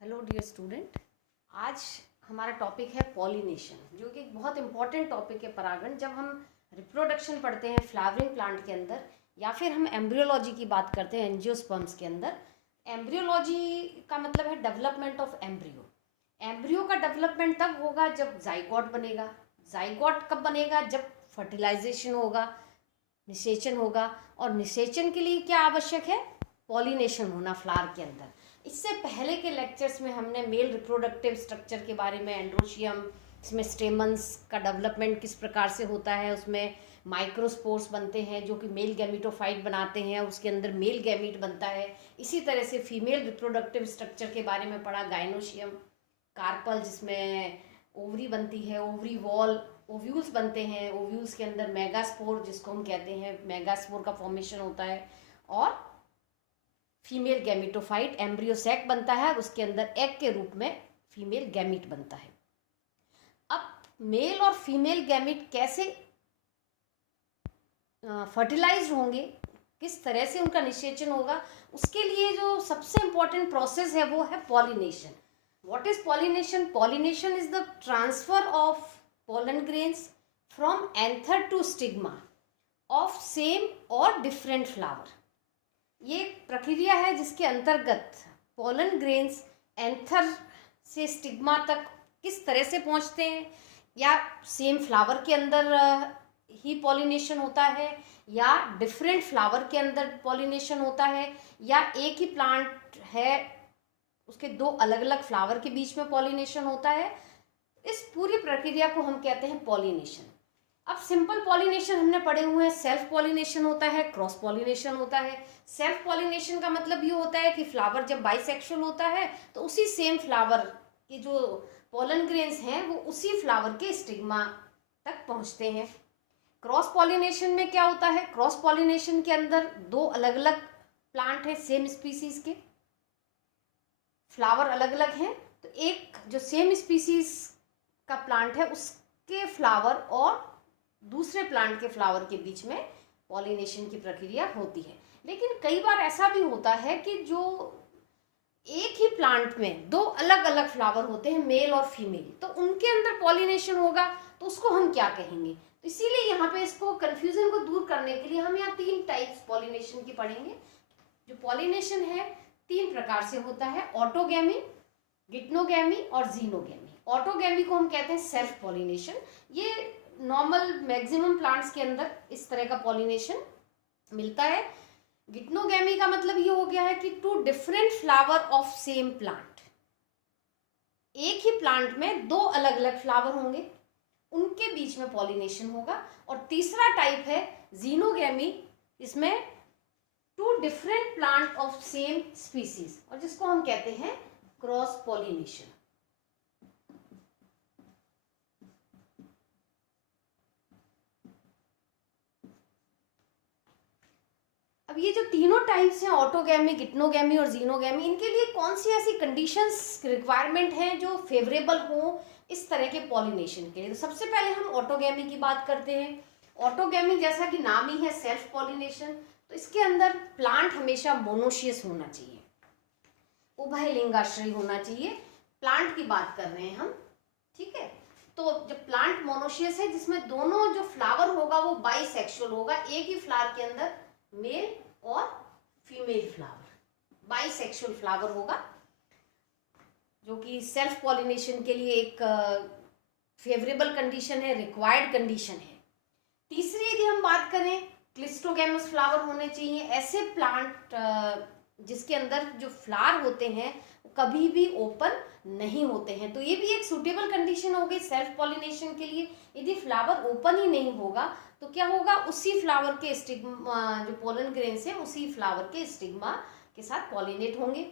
Hello dear student, आज हमारा topic है पॉलिनेशन, जो कि एक बहुत इंपॉर्टेंट टॉपिक है। परागण जब हम रिप्रोडक्शन पढ़ते हैं फ्लावरिंग प्लांट के अंदर, या फिर हम एम्ब्रियोलॉजी की बात करते हैं एंजियोस्पर्म्स के अंदर। एम्ब्रियोलॉजी का मतलब है डेवलपमेंट ऑफ एम्ब्रियो। एम्ब्रियो का डेवलपमेंट तब होगा जब जाइगोट बनेगा। जाइगोट कब बनेगा? जब फर्टिलाइजेशन होगा, निषेचन होगा। और निषेचन के लिए क्या आवश्यक है? पॉलिनेशन होना फ्लावर के अंदर। इससे पहले के लेक्चर्स में हमने मेल रिप्रोडक्टिव स्ट्रक्चर के बारे में, एंड्रोशियम, इसमें स्टेमन्स का डेवलपमेंट किस प्रकार से होता है, उसमें माइक्रोस्पोर्स बनते हैं जो कि मेल गैमीटोफाइट बनाते हैं, उसके अंदर मेल गैमीट बनता है। इसी तरह से फीमेल रिप्रोडक्टिव स्ट्रक्चर के बारे में पढ़ा, गाइनोशियम, कार्पल जिसमें ओवरी बनती है, ओवरी वॉल, ओव्यूल्स बनते हैं, ओव्यूल्स के अंदर मेगास्पोर जिसको हम कहते हैं, मेगास्पोर का फॉर्मेशन होता है। और फीमेल गैमीटोफाइट एम्ब्रियो सैक बनता है, उसके अंदर एग के रूप में फीमेल गैमीट बनता है। अब मेल और फीमेल गैमीट कैसे फर्टिलाइज होंगे, किस तरह से उनका निषेचन होगा, उसके लिए जो सबसे इंपॉर्टेंट प्रोसेस है वो है pollination. What is pollination? Pollination is the transfer of pollen grains from anther to stigma of same और different flower। ये प्रक्रिया है जिसके अंतर्गत पोलन ग्रेन्स एंथर से स्टिग्मा तक किस तरह से पहुंचते हैं, या सेम फ्लावर के अंदर ही पॉलिनेशन होता है, या डिफरेंट फ्लावर के अंदर पॉलिनेशन होता है, या एक ही प्लांट है उसके दो अलग अलग फ्लावर के बीच में पॉलिनेशन होता है। इस पूरी प्रक्रिया को हम कहते हैं पॉलिनेशन। अब सिंपल पॉलिनेशन हमने पढ़े हुए हैं, सेल्फ पॉलिनेशन होता है, क्रॉस पॉलिनेशन होता है। सेल्फ पॉलिनेशन का मतलब ये होता है कि फ्लावर जब बाइसेक्सुअल होता है तो उसी सेम फ्लावर के जो पोलन ग्रेन्स हैं वो उसी फ्लावर के स्टिग्मा तक पहुंचते हैं। क्रॉस पॉलिनेशन में क्या होता है? क्रॉस पॉलिनेशन के अंदर दो अलग अलग प्लांट हैं, सेम स्पीसीज के, फ्लावर अलग अलग हैं, तो एक जो सेम स्पीसीज का प्लांट है उसके फ्लावर और दूसरे प्लांट के फ्लावर के बीच में पॉलिनेशन की प्रक्रिया होती है। लेकिन कई बार ऐसा भी होता है कि जो एक ही प्लांट में दो अलग अलग फ्लावर होते हैं, मेल और फीमेल, तो उनके अंदर पॉलिनेशन होगा, तो उसको हम क्या कहेंगे? तो इसीलिए यहाँ पे इसको कंफ्यूजन को दूर करने के लिए हम यहाँ तीन टाइप्स पॉलिनेशन की पढ़ेंगे। जो पॉलिनेशन है तीन प्रकार से होता है, ऑटोगैमी, गिटनोगैमी और जीनोगैमी। ऑटोगैमी को हम कहते हैं सेल्फ पॉलिनेशन। ये नॉर्मल मैक्सिमम प्लांट्स के अंदर इस तरह का पॉलिनेशन मिलता है। गिटनोगैमी का मतलब ये हो गया है कि two different flower of same plant, एक ही प्लांट में दो अलग अलग फ्लावर होंगे, उनके बीच में पॉलिनेशन होगा। और तीसरा टाइप है जीनोगैमी, इसमें two different plant of same species, और जिसको हम कहते हैं क्रॉस पॉलिनेशन। अब ये जो तीनों टाइप्स हैं, ऑटोगैमी, गिटनोगैमी और जीनोगैमी, इनके लिए कौन सी ऐसी कंडीशंस रिक्वायरमेंट हैं जो फेवरेबल हो इस तरह के पॉलिनेशन के लिए? तो सबसे पहले हम ऑटोगैमी की बात करते हैं। ऑटोगैमी जैसा कि नाम ही है सेल्फ पॉलिनेशन, तो इसके अंदर प्लांट हमेशा मोनोशियस होना चाहिए, उभयलिंगाश्रयी होना चाहिए। प्लांट की बात कर रहे हैं हम, ठीक है? तो जब प्लांट मोनोशियस है जिसमें दोनों जो फ्लावर होगा वो बाइसेक्सुअल होगा, एक ही फ्लावर के अंदर मेल और फीमेल फ्लावर, बाइसेक्सुअल फ्लावर होगा, जो कि सेल्फ पॉलिनेशन के लिए एक फेवरेबल कंडीशन है, रिक्वायर्ड कंडीशन है। तीसरी यदि हम बात करें, क्लिस्टोगैमस फ्लावर होने चाहिए। ऐसे प्लांट जिसके अंदर जो फ्लावर होते हैं कभी भी ओपन नहीं होते हैं, तो ये भी एक सूटेबल कंडीशन हो गई सेल्फ पॉलिनेशन के लिए। यदि फ्लावर ओपन ही नहीं होगा तो क्या होगा? उसी फ्लावर के स्टिग्मा, जो पोलन ग्रेन्स है उसी फ्लावर के स्टिग्मा के साथ पॉलिनेट होंगे।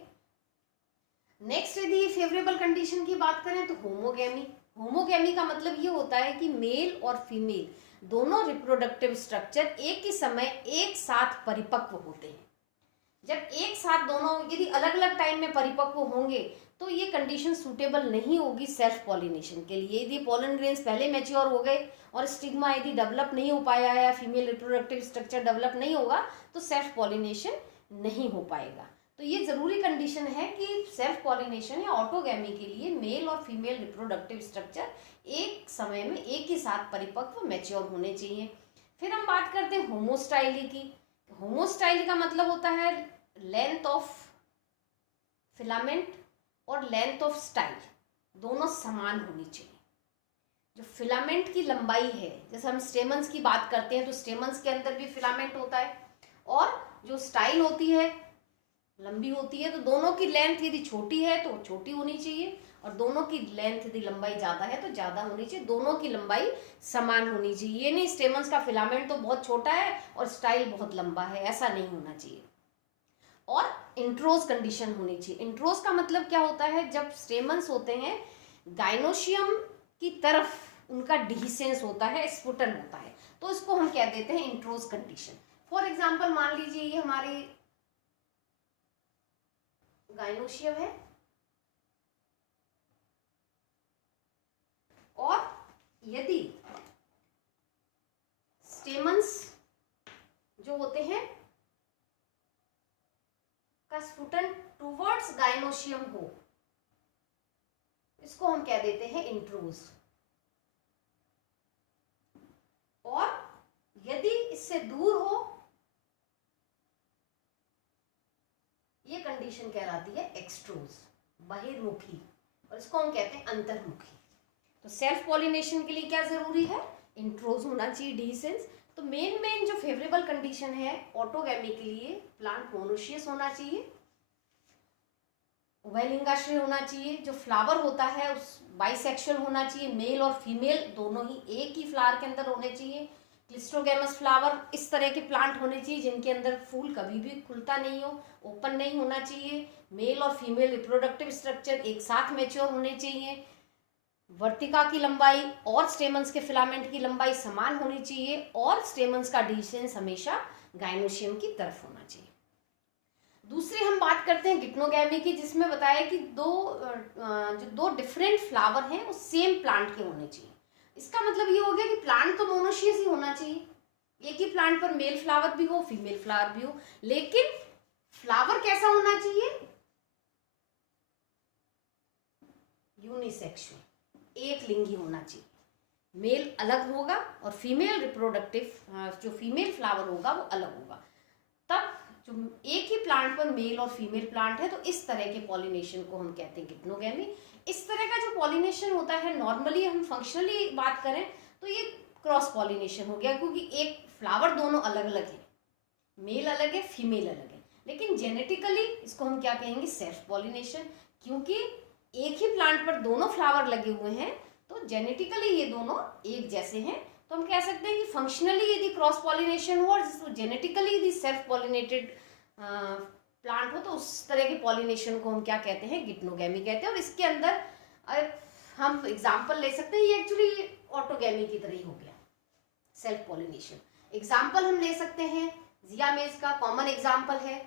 नेक्स्ट यदि फेवरेबल कंडीशन की बात करें तो होमोगैमी। होमोगैमी का मतलब ये होता है कि मेल और फीमेल दोनों रिप्रोडक्टिव स्ट्रक्चर एक ही समय एक साथ परिपक्व होते हैं। जब एक साथ दोनों यदि अलग अलग टाइम में परिपक्व होंगे तो ये कंडीशन सूटेबल नहीं होगी सेल्फ पॉलिनेशन के लिए। यदि पोलन ग्रेन्स पहले मैच्योर हो गए और स्टिग्मा यदि डेवलप नहीं हो पाया है या फीमेल रिप्रोडक्टिव स्ट्रक्चर डेवलप नहीं होगा तो सेल्फ पॉलिनेशन नहीं हो पाएगा। तो ये जरूरी कंडीशन है कि सेल्फ पॉलिनेशन या ऑटोगैमी के लिए मेल और फीमेल रिप्रोडक्टिव स्ट्रक्चर एक समय में एक ही साथ परिपक्व मैच्योर होने चाहिए। फिर हम बात करते हैं होमोस्टाइली की। होमोस्टाइली का मतलब होता है लेंथ ऑफ फिलामेंट और लेंथ ऑफ स्टाइल दोनों समान होनी चाहिए। जो फिलामेंट की लंबाई है, जैसे हम स्टेमन्स की बात करते हैं तो स्टेमन्स के अंदर भी फिलामेंट होता है, और जो स्टाइल होती है लंबी होती है, तो दोनों की लेंथ यदि छोटी है तो छोटी होनी चाहिए, और दोनों की लेंथ यदि लंबाई ज़्यादा है तो ज़्यादा होनी चाहिए। दोनों की लंबाई समान होनी चाहिए। ये नहीं स्टेमन्स का फिलामेंट तो बहुत छोटा है और स्टाइल बहुत लंबा है, ऐसा नहीं होना चाहिए। और इंट्रोज कंडीशन होनी चाहिए। इंट्रोज का मतलब क्या होता है, जब स्टेमन्स होते हैं गाइनोशियम की तरफ उनका डिहिसेंस होता है, स्फुटन होता है, तो इसको हम कह देते हैं इंट्रोज कंडीशन। फॉर एग्जाम्पल मान लीजिए ये हमारी गाइनोशियम है और यदि स्टेमन्स जो होते हैं का स्फुटन टुवर्ड्स गाइनोशियम हो, इसको हम कह देते हैं इंट्रोज। और यदि इससे दूर हो, ये कंडीशन कहलाती है एक्सट्रोज, बहिर्मुखी, और इसको हम कहते हैं अंतर्मुखी। तो सेल्फ पॉलिनेशन के लिए क्या जरूरी है, इंट्रोज होना चाहिए, डिहिसेंस। तो मेन जो फेवरेबल कंडीशन है ऑटोगैमी के लिए, प्लांट मोनोशियस होना चाहिए, उभयलिंगाश्रय होना चाहिए, जो फ्लावर होता है उस बाइसेक्सुअल होना चाहिए, मेल और फीमेल दोनों ही एक ही फ्लावर के अंदर होने चाहिए। क्लिस्ट्रोगैमस फ्लावर इस तरह के प्लांट होने चाहिए जिनके अंदर फूल कभी भी खुलता नहीं हो, ओपन नहीं होना चाहिए। मेल और फीमेल रिप्रोडक्टिव स्ट्रक्चर एक साथ मैच्योर होने चाहिए। वर्तिका की लंबाई और स्टेमन्स के फिलामेंट की लंबाई समान होनी चाहिए, और स्टेमन्स का डिस्टेंस हमेशा गाइनोशियम की तरफ होना चाहिए। दूसरी हम बात करते हैं गिप्नोगैमी की, जिसमें बताया कि दो डिफरेंट फ्लावर हैं वो सेम प्लांट के होने चाहिए। इसका मतलब ये हो गया कि प्लांट तो मोनोशियस ही होना चाहिए, एक ही प्लांट पर मेल फ्लावर भी हो फीमेल फ्लावर भी हो, लेकिन फ्लावर कैसा होना चाहिए, यूनिसेक्सुअल, एक लिंगी होना चाहिए। मेल अलग होगा और फीमेल रिप्रोडक्टिव जो फीमेल फ्लावर होगा वो अलग होगा। तब जो एक ही प्लांट पर मेल और फीमेल प्लांट है, तो इस तरह के पॉलिनेशन को हम कहते हैं गिप्नोगैमी। इस तरह का जो पॉलिनेशन होता है, नॉर्मली हम फंक्शनली बात करें तो ये क्रॉस पॉलिनेशन हो गया, क्योंकि एक फ्लावर दोनों अलग अलग है, मेल अलग है फीमेल अलग है, लेकिन जेनेटिकली इसको हम क्या कहेंगे, सेल्फ पॉलिनेशन। क्योंकि एक ही प्लांट पर दोनों फ्लावर लगे हुए हैं, तो जेनेटिकली ये दोनों एक जैसे हैं, तो हम कह सकते हैं कि फंक्शनली यदि क्रॉस पॉलिनेशन हो और जेनेटिकली यदि सेल्फ पॉलिनेटेड प्लांट हो, तो उस तरह के पॉलिनेशन को हम क्या कहते हैं, गिप्नोगैमी कहते हैं। और इसके अंदर हम एग्जांपल ले सकते हैं, ये एक्चुअली ऑटोगैमी की तरह ही हो गया सेल्फ पॉलिनेशन। एग्जांपल हम ले सकते हैं, जियामेज का कॉमन एग्जांपल है।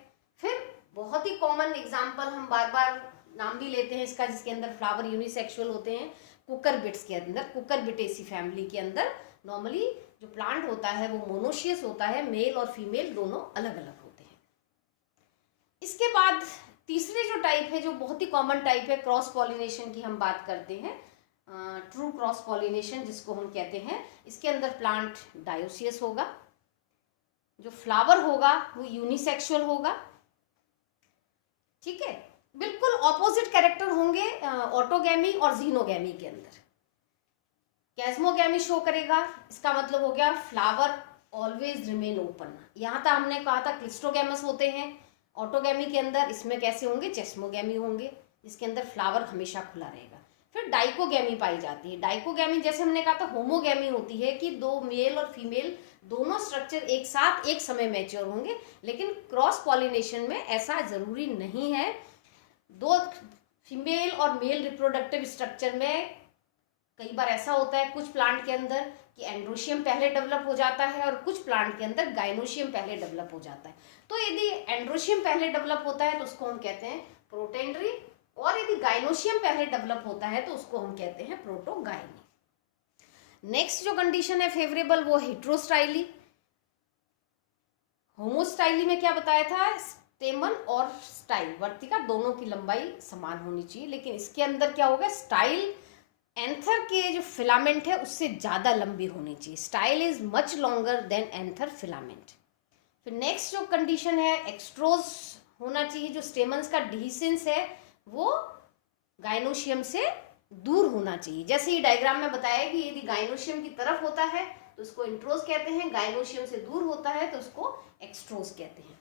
फिर बहुत ही कॉमन एग्जांपल हम बार बार नाम भी लेते हैं इसका, जिसके अंदर फ्लावर यूनिसेक्सुअल होते हैं, कुकरबिट्स के अंदर, कुकरबिटेसी फैमिली के अंदर नॉर्मली जो प्लांट होता है वो मोनोशियस होता है, मेल और फीमेल दोनों अलग अलग होते हैं। इसके बाद तीसरे जो टाइप है, जो बहुत ही कॉमन टाइप है क्रॉस पॉलिनेशन की, हम बात करते हैं ट्रू क्रॉस पॉलिनेशन जिसको हम कहते हैं। इसके अंदर प्लांट डायोसियस होगा, जो फ्लावर होगा वो यूनिसेक्सुअल होगा, ठीक है। बिल्कुल ऑपोजिट कैरेक्टर होंगे ऑटोगैमी और जीनोगैमी के अंदर। कैस्मोगैमी शो करेगा, इसका मतलब हो गया फ्लावर ऑलवेज रिमेन ओपन। यहाँ तक हमने कहा था क्लिस्ट्रोगैमस होते हैं ऑटोगैमी के अंदर, इसमें कैसे होंगे, चेस्मोगैमी होंगे, जिसके अंदर फ्लावर हमेशा खुला रहेगा। फिर डाइकोगैमी पाई जाती है। डाइकोगैमी जैसे हमने कहा था होमोगैमी होती है कि दो मेल और फीमेल दोनों स्ट्रक्चर एक साथ एक समय मैच्योर होंगे, लेकिन क्रॉस पॉलिनेशन में ऐसा जरूरी नहीं है। दो फीमेल और मेल रिप्रोडक्टिव स्ट्रक्चर में कई बार ऐसा होता है कुछ प्लांट के अंदर कि एंड्रोशियम पहले डेवलप हो जाता है और कुछ प्लांट के अंदर गाइनोशियम पहले डेवलप हो जाता है। तो यदि एंड्रोशियम पहले डेवलप होता है तो उसको हम कहते हैं प्रोटेंडरी, और यदि गाइनोशियम पहले डेवलप होता है तो उसको हम कहते हैं प्रोटोगाइनी। नेक्स्ट जो कंडीशन है फेवरेबल वो हेट्रोस्टाइली। होमोस्टाइली में क्या बताया था, स्टेमन और स्टाइल वर्तिका दोनों की लंबाई समान होनी चाहिए, लेकिन इसके अंदर क्या होगा, स्टाइल एंथर के जो फिलामेंट है उससे ज़्यादा लंबी होनी चाहिए। Style is much longer than anther filament. फिर नेक्स्ट जो कंडीशन है, एक्सट्रोज होना चाहिए। जो स्टेमन्स का डिhiscence है वो गाइनोशियम से दूर होना चाहिए। जैसे ही डायग्राम में बताया कि यदि गाइनोशियम की तरफ होता है तो उसको इंट्रोज कहते हैं, गाइनोशियम से दूर होता है तो उसको एक्सट्रोज कहते हैं।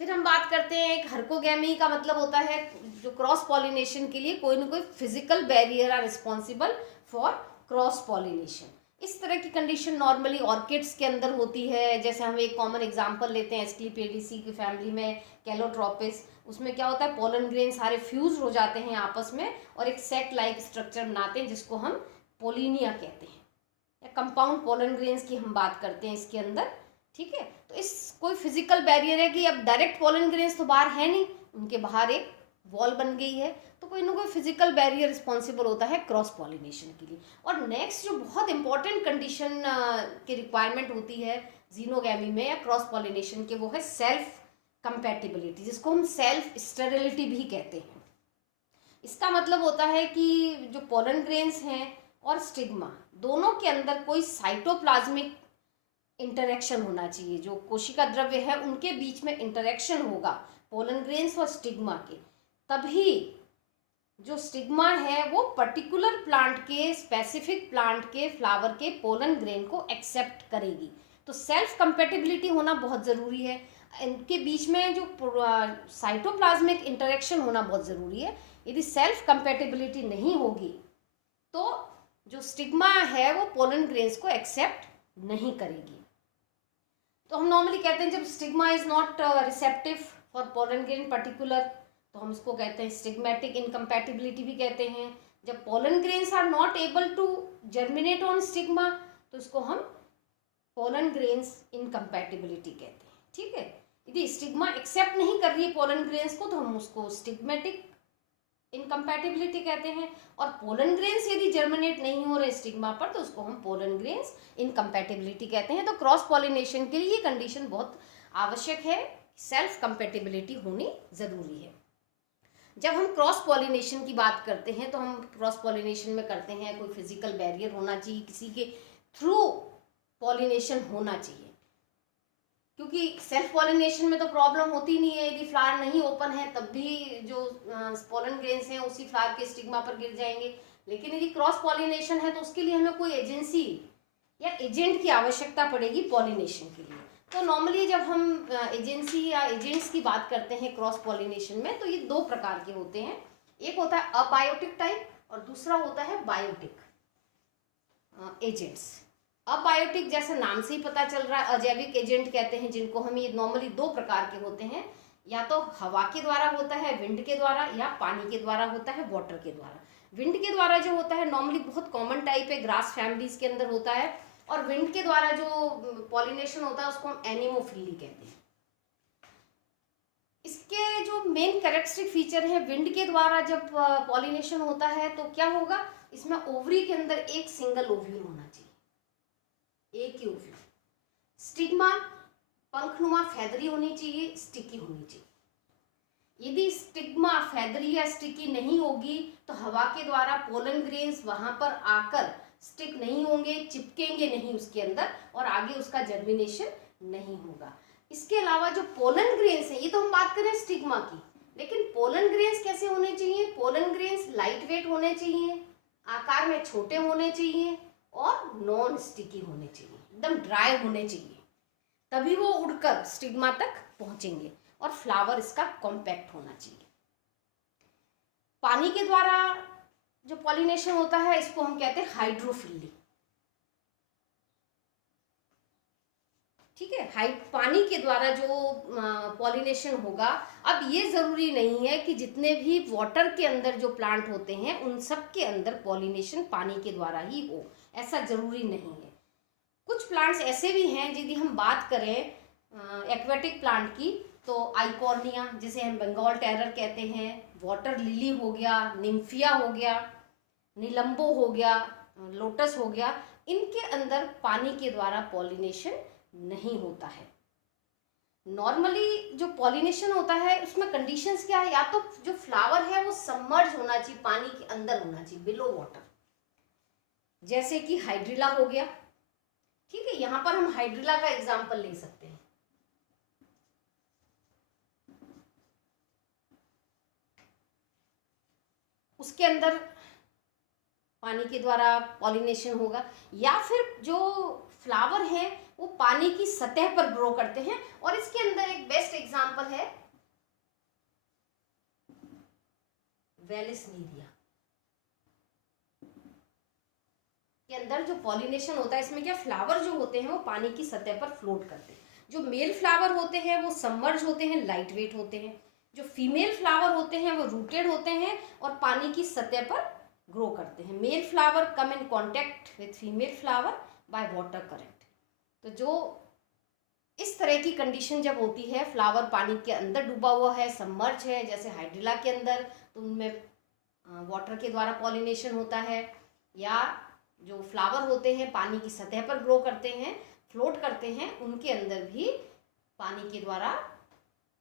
फिर हम बात करते हैं, एक हर्कोगैमी का मतलब होता है जो क्रॉस पॉलिनेशन के लिए कोई ना कोई physical barrier are responsible for cross pollination. इस तरह की कंडीशन नॉर्मली ऑर्किड्स के अंदर होती है। जैसे हम एक कॉमन एग्जांपल लेते हैं एस्क्लीपिएडेसी की फैमिली में कैलोट्रोपिस, उसमें क्या होता है, पोलन ग्रेन सारे फ्यूज हो जाते हैं आपस में और एक सेक लाइक स्ट्रक्चर बनाते हैं जिसको हम पोलिनिया कहते हैं, या कंपाउंड पोलन ग्रेन्स की हम बात करते हैं इसके अंदर। ठीक है, तो इस कोई फिजिकल बैरियर है कि अब डायरेक्ट पोलन ग्रेन्स तो बाहर है नहीं, उनके बाहर एक वॉल बन गई है, तो कोई ना कोई फिजिकल बैरियर रिस्पॉन्सिबल होता है क्रॉस पॉलिनेशन के लिए। और नेक्स्ट जो बहुत इंपॉर्टेंट कंडीशन की रिक्वायरमेंट होती है जीनोगैमी में या क्रॉस पॉलिनेशन के, वो है सेल्फ कंपैटिबिलिटी, जिसको हम सेल्फ स्टेरिलिटी भी कहते हैं। इसका मतलब होता है कि जो पोलन ग्रेन्स हैं और स्टिग्मा दोनों के अंदर कोई साइटोप्लाज्मिक इंटरेक्शन होना चाहिए। जो कोशिका द्रव्य है उनके बीच में इंटरेक्शन होगा पोलन ग्रेन्स और स्टिग्मा के, तभी जो स्टिग्मा है वो पर्टिकुलर प्लांट के, स्पेसिफिक प्लांट के फ्लावर के पोलन ग्रेन को एक्सेप्ट करेगी। तो सेल्फ कंपैटिबिलिटी होना बहुत ज़रूरी है, इनके बीच में जो साइटोप्लाज्मिक इंटरेक्शन होना बहुत ज़रूरी है। यदि सेल्फ कंपैटिबिलिटी नहीं होगी तो जो स्टिग्मा है वो पोलन ग्रेन्स को एक्सेप्ट नहीं करेगी। तो हम नॉर्मली कहते हैं जब stigma is not receptive for pollen grain particular, तो हम इसको कहते हैं स्टिग्मेटिक इनकम्पैटिबिलिटी भी कहते हैं। जब pollen grains are not able to germinate on stigma तो इसको हम पोलन ग्रेन्स इनकम्पैटिबिलिटी कहते हैं। ठीक है, यदि स्टिग्मा एक्सेप्ट नहीं कर रही है पोलन ग्रेन्स को तो हम उसको स्टिग्मेटिक इनकम्पैटिबिलिटी कहते हैं। और पोलन ग्रेन्स यदि जर्मिनेट नहीं हो रहे स्टिग्मा पर तो उसको हम पोलन ग्रेन्स इनकम्पैटिबिलिटी कहते हैं। तो क्रॉस पॉलिनेशन के लिए ये कंडीशन बहुत आवश्यक है, सेल्फ कंपैटिबिलिटी होनी जरूरी है। जब हम क्रॉस पॉलिनेशन की बात करते हैं तो हम क्रॉस पॉलिनेशन में करते हैं कोई फिजिकल बैरियर होना चाहिए, किसी के थ्रू पॉलिनेशन होना चाहिए, क्योंकि सेल्फ पॉलिनेशन में तो प्रॉब्लम होती नहीं है। यदि फ्लावर नहीं ओपन है तब भी जो पोलन ग्रेन्स हैं उसी फ्लावर के स्टिग्मा पर गिर जाएंगे। लेकिन यदि क्रॉस पॉलिनेशन है तो उसके लिए हमें कोई एजेंसी या एजेंट की आवश्यकता पड़ेगी पॉलिनेशन के लिए। तो नॉर्मली जब हम एजेंसी या एजेंट्स की बात करते हैं क्रॉस पॉलिनेशन में तो ये दो प्रकार के होते हैं, एक होता है अबायोटिक टाइप और दूसरा होता है बायोटिक एजेंट्स। अबायोटिक जैसे नाम से ही पता चल रहा है अजैविक एजेंट कहते हैं जिनको हम, ये नॉर्मली दो प्रकार के होते हैं, या तो हवा के द्वारा होता है विंड के द्वारा, या पानी के द्वारा होता है वाटर के द्वारा। विंड के द्वारा जो होता है नॉर्मली बहुत कॉमन टाइप है, ग्रास फैमिलीज के अंदर होता है, और विंड के द्वारा जो पॉलिनेशन होता है उसको हम एनिमोफिली कहते हैं। इसके जो मेन कैरेक्टरिस्टिक फीचर है, विंड के द्वारा जब पॉलिनेशन होता है तो क्या होगा, इसमें ओवरी के अंदर एक सिंगल ओव्यूल होना चाहिए, एक ही ओव्यूल। स्टिग्मा पंखनुमा फैदरी होनी चाहिए, स्टिकी होनी चाहिए। यदि स्टिग्मा फैदरी या स्टिकी नहीं होगी तो हवा के द्वारा पोलन ग्रेन्स वहां पर आकर स्टिक नहीं होंगे, चिपकेंगे नहीं उसके अंदर, और आगे उसका जर्मिनेशन नहीं होगा। इसके अलावा जो पोलन ग्रेन्स हैं, ये तो हम बात करें स्टिग्मा की, लेकिन पोलन ग्रेन्स कैसे होने चाहिए, पोलन ग्रेन्स लाइट वेट होने चाहिए, आकार में छोटे होने चाहिए और नॉन स्टिकी होने चाहिए, एकदम ड्राई होने चाहिए, तभी वो उड़कर स्टिग्मा तक पहुंचेंगे। और फ्लावर इसका कॉम्पैक्ट होना चाहिए। पानी के द्वारा जो पॉलिनेशन होता है इसको हम कहते हैं हाइड्रोफिली। ठीक है, पानी के द्वारा जो पॉलिनेशन होगा, अब ये जरूरी नहीं है कि जितने भी वाटर के अंदर जो प्लांट होते हैं उन सब के अंदर पॉलिनेशन पानी के द्वारा ही हो, ऐसा जरूरी नहीं है। कुछ प्लांट्स ऐसे भी हैं, यदि हम बात करें एक्वेटिक प्लांट की तो आइकॉर्निया, जिसे हम बंगाल टेरर कहते हैं, वाटर लिली हो गया, निम्फिया हो गया, नीलंबो हो गया, लोटस हो गया, इनके अंदर पानी के द्वारा पॉलिनेशन नहीं होता है। नॉर्मली जो पॉलिनेशन होता है उसमें कंडीशंस क्या है, या तो जो फ्लावर है वो सबमर्ज होना चाहिए, पानी के अंदर होना चाहिए, बिलो वाटर, जैसे कि हाइड्रिला हो गया। ठीक है, यहां पर हम हाइड्रिला का एग्जांपल ले सकते हैं। उसके अंदर पानी के द्वारा पॉलिनेशन होगा, या फिर जो फ्लावर है वो पानी की सतह पर ग्रो करते हैं। और इसके अंदर एक बेस्ट एग्जांपल है वेलिसनीरिया के अंदर जो पॉलिनेशन होता है, इसमें क्या फ्लावर जो होते हैं वो पानी की सतह पर फ्लोट करते हैं। जो मेल फ्लावर होते हैं वो सबमर्ज होते हैं, लाइट वेट होते हैं। जो फीमेल फ्लावर होते हैं वो रूटेड होते हैं और पानी की सतह पर ग्रो करते हैं। Male flower come in contact with female flower by water current. तो जो इस तरह की कंडीशन जब होती है, फ्लावर पानी के अंदर डूबा हुआ है, सबमर्ज है, जैसे हाइड्रिला के अंदर, तो उनमें वाटर के द्वारा पॉलिनेशन होता है। या जो फ्लावर होते हैं पानी की सतह पर ग्रो करते हैं, फ्लोट करते हैं, उनके अंदर भी पानी के द्वारा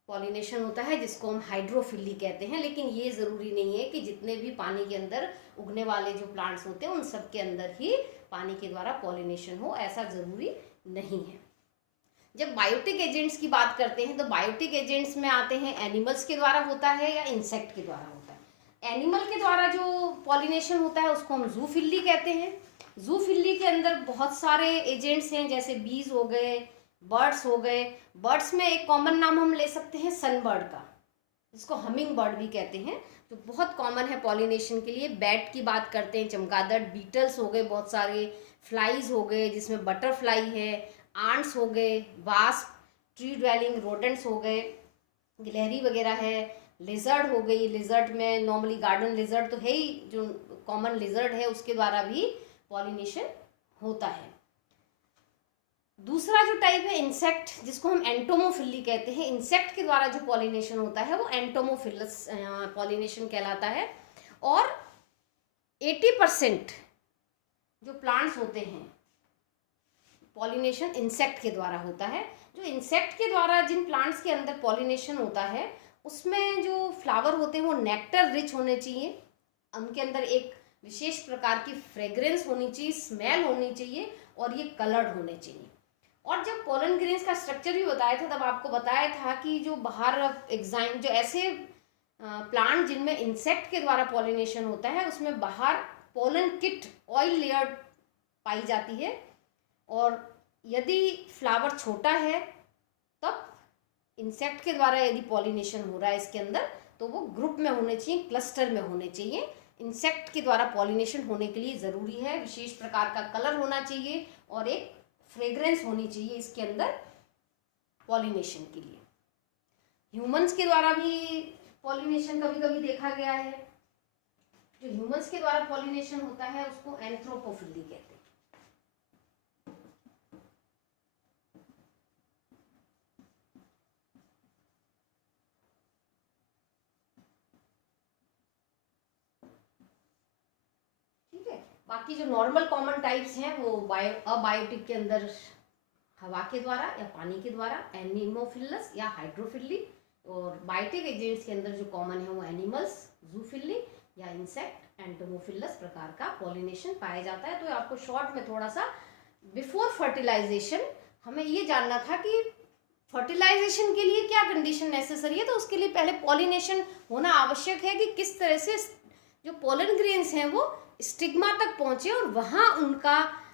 पॉलिनेशन होता है, जिसको हम हाइड्रोफिली कहते हैं। लेकिन ये ज़रूरी नहीं है कि जितने भी पानी के अंदर उगने वाले जो प्लांट्स होते हैं उन सब के अंदर ही पानी के द्वारा पॉलिनेशन हो, ऐसा ज़रूरी नहीं है। जब बायोटिक एजेंट्स की बात करते हैं तो बायोटिक एजेंट्स में आते हैं एनिमल्स के द्वारा होता है या इंसेक्ट के द्वारा होता है। एनिमल के द्वारा जो पॉलिनेशन होता है उसको हम जूफिली कहते हैं। जूफिली के अंदर बहुत सारे एजेंट्स हैं, जैसे बीज हो गए, बर्ड्स हो गए। बर्ड्स में एक कॉमन नाम हम ले सकते हैं सनबर्ड का, जिसको हमिंग बर्ड भी कहते हैं, जो बहुत कॉमन है पॉलिनेशन के लिए। बैट की बात करते हैं, चमगादड़, बीटल्स हो गए बहुत सारे, फ्लाइज हो गए जिसमें बटरफ्लाई है, आंट्स हो गए, वास्प, ट्री ड्वेलिंग रोडेंट्स हो गए, गिलहरी वगैरह है, लिजर्ड हो गई। लिजर्ड में नॉर्मली गार्डन लिजर्ड तो है ही, जो कॉमन लिजर्ड है उसके द्वारा भी पॉलिनेशन होता है। दूसरा जो टाइप है इंसेक्ट, जिसको हम एंटोमोफिली कहते हैं। इंसेक्ट के द्वारा जो पॉलिनेशन होता है वो एंटोमोफिलस पॉलिनेशन कहलाता है। और 80% जो प्लांट्स होते हैं पॉलिनेशन इंसेक्ट के द्वारा होता है। जो इंसेक्ट के द्वारा जिन प्लांट्स के अंदर पॉलिनेशन होता है उसमें जो फ्लावर होते हैं वो नेक्टर रिच होने चाहिए, उनके अंदर एक विशेष प्रकार की फ्रेग्रेंस होनी चाहिए, स्मेल होनी चाहिए, और ये कलर्ड होने चाहिए। और जब पोलन ग्रेन्स का स्ट्रक्चर भी बताया था तब आपको बताया था कि जो बाहर एग्जाम जो ऐसे प्लांट जिनमें इंसेक्ट के द्वारा पॉलिनेशन होता है उसमें बाहर पोलन किट ऑयल लेयर पाई जाती है। और यदि फ्लावर छोटा है तब इंसेक्ट के द्वारा यदि पॉलिनेशन हो रहा है इसके अंदर, तो वो ग्रुप में होने चाहिए, क्लस्टर में होने चाहिए। इंसेक्ट के द्वारा पॉलिनेशन होने के लिए ज़रूरी है विशेष प्रकार का कलर होना चाहिए और एक फ्रेग्रेंस होनी चाहिए इसके अंदर पॉलिनेशन के लिए। ह्यूमंस के द्वारा भी पॉलिनेशन कभी कभी देखा गया है। जो ह्यूमंस के द्वारा पॉलिनेशन होता है उसको एंथ्रोपोफिली कहते हैं। बाकी जो नॉर्मल कॉमन टाइप्स हैं वो अबायोटिक के अंदर हवा के द्वारा या पानी के द्वारा एनिमोफिलस या हाइड्रोफिली, और बायोटिक एजेंट्स के अंदर जो कॉमन है वो एनिमल्स, जूफिली या इंसेक्ट, एंटोमोफिलस प्रकार का पॉलिनेशन पाया जाता है। तो आपको शॉर्ट में थोड़ा सा बिफोर फर्टिलाइजेशन हमें ये जानना था कि फर्टिलाइजेशन के लिए क्या कंडीशन नेसेसरी है। तो उसके लिए पहले पॉलिनेशन होना आवश्यक है कि किस तरह से जो पोलन ग्रेन्स हैं वो स्टिग्मा तक पहुंचे और वहां उनका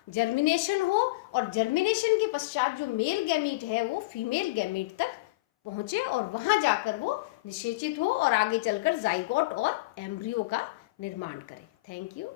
जर्मिनेशन हो, और जर्मिनेशन के पश्चात जो मेल गैमीट है वो फीमेल गैमीट तक पहुंचे और वहां जाकर वो निषेचित हो और आगे चलकर जाइगोट और एम्ब्रियो का निर्माण करे। Thank you.